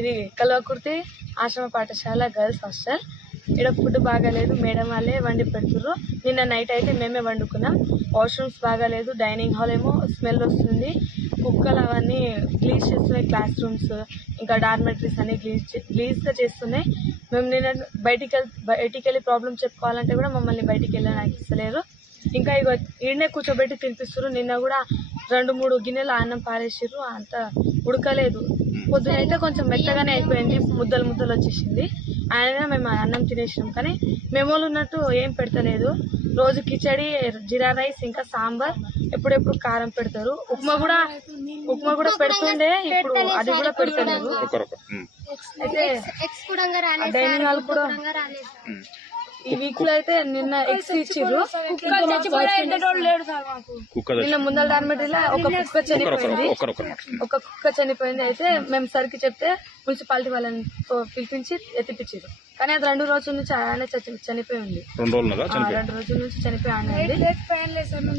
ఇది కల్వకుర్తి ఆశ్రమ పాఠశాల గర్ల్స్ హాస్టల్. ఇక్కడ ఫుడ్ బాగాలేదు, మేడం వాళ్ళే వండి పెడుతుర్రు. నిన్న నైట్ అయితే మేమే వండుకున్నాం. వాష్రూమ్స్ బాగాలేదు, డైనింగ్ హాల్ ఏమో స్మెల్ వస్తుంది, కుక్కలు అవన్నీ గ్లీజ్ చేస్తున్నాయి, క్లాస్ రూమ్స్ ఇంకా డార్మెటరీస్ అన్ని గ్లీజ్గా చేస్తున్నాయి. మేము నిన్న బయటికి వెళ్ళి ప్రాబ్లం చెప్పుకోవాలంటే కూడా మమ్మల్ని బయటికి వెళ్ళడానికి ఇస్తలేరు. ఇంకా ఇక ఈడనే కూర్చోబెట్టి తినిపిస్తారు. నిన్న కూడా 2-3 గిన్నెలు అన్నం పారేసారు, అంత ఉడకలేదు. పొద్దున అయితే కొంచెం మెత్తగానే అయిపోయింది, ముద్దలు వచ్చేసింది. అయినా మేము అన్నం తినేసినాం, కానీ మెమోలు ఉన్నట్టు ఏం పెడతలేదు. రోజు కిచడి, జీరా రైస్ ఇంకా సాంబార్, ఎప్పుడెప్పుడు కారం పెడతారు. ఉప్మా కూడా పెడుతుండే, ఇప్పుడు అది కూడా పెడతలేదు. అయితే డైనింగ్ హాల్ కూడా ఈ వీక్ లో అయితే నిన్న ఎగ్స్ ఇచ్చిర్రు. నిన్న ముందల డార్మెటరీలో ఒక కుక్క చనిపోయింది. అయితే మేము సరికి చెప్తే మున్సిపాలిటీ వాళ్ళని పిలిపించి ఎత్తిపించారు, కానీ అది 2 రోజుల నుంచి ఆయన చనిపోయి ఉంది. 2 రోజుల నుంచి చనిపోయి ఆయన.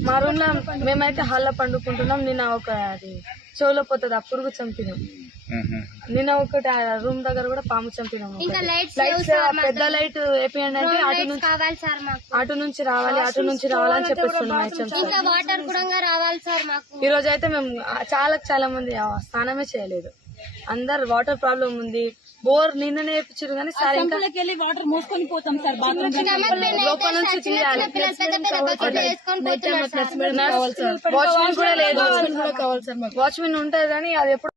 మా రూమ్ లో మేమైతే హాల్లో పండుకుంటున్నాం. నిన్న ఒక అది చెవులో పోతుంది, ఆ పురుగు చంపినాం. నిన్న ఒకటి రూమ్ దగ్గర కూడా పాము చంపినాము. పెద్ద లైట్ వేపియండి అంటే అటు నుంచి రావాలి అని చెప్పేస్తున్నాం. ఈ రోజు అయితే మేము చాలా మంది స్నానమే చేయలేదు. అందరు వాటర్ ప్రాబ్లం ఉంది. బోర్ నిన్ననే వేయించారు, కానీ సార్ ఇంకా వాటర్ మోసుకొని పోతాం సార్, లోపల నుంచి తీయాలి. వాచ్మెన్ కూడా లేదు. వాచ్మెన్ ఉంటుంది కానీ అది ఎప్పుడు